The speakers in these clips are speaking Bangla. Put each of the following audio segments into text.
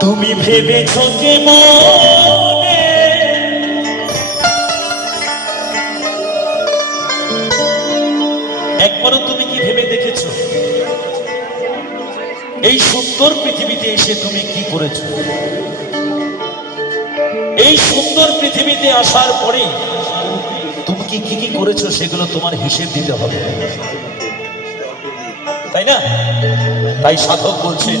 তুমি ভেবেছ মনে? একবারও তুমি কি ভেবে দেখেছ? এই সুন্দর পৃথিবীতে এসে তুমি কি করেছ? এই সুন্দর পৃথিবীতে আসার পরে তুমি কি কি কি করেছ সেগুলো তোমার হিসেব দিতে হবে। তাই না? তাই সাধক বলছেন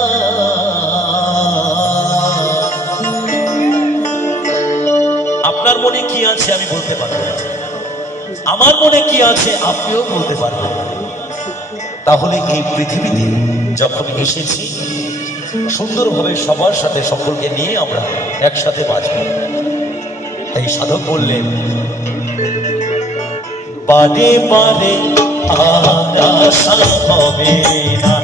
আছে, আমি বলতে পারব। আমার মনে কি আছে, আপনিও বলতে পারবেন তাহলে এই পৃথিবীতে যখন এসেছি, সুন্দরভাবে সবার সাথে সকলকে নিয়ে আমরা একসাথে বাঁচব। এই সাধক বললেন পারে পারে আশা হবে না।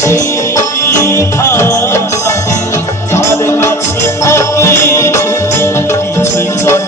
কাছে থাকে কিছুই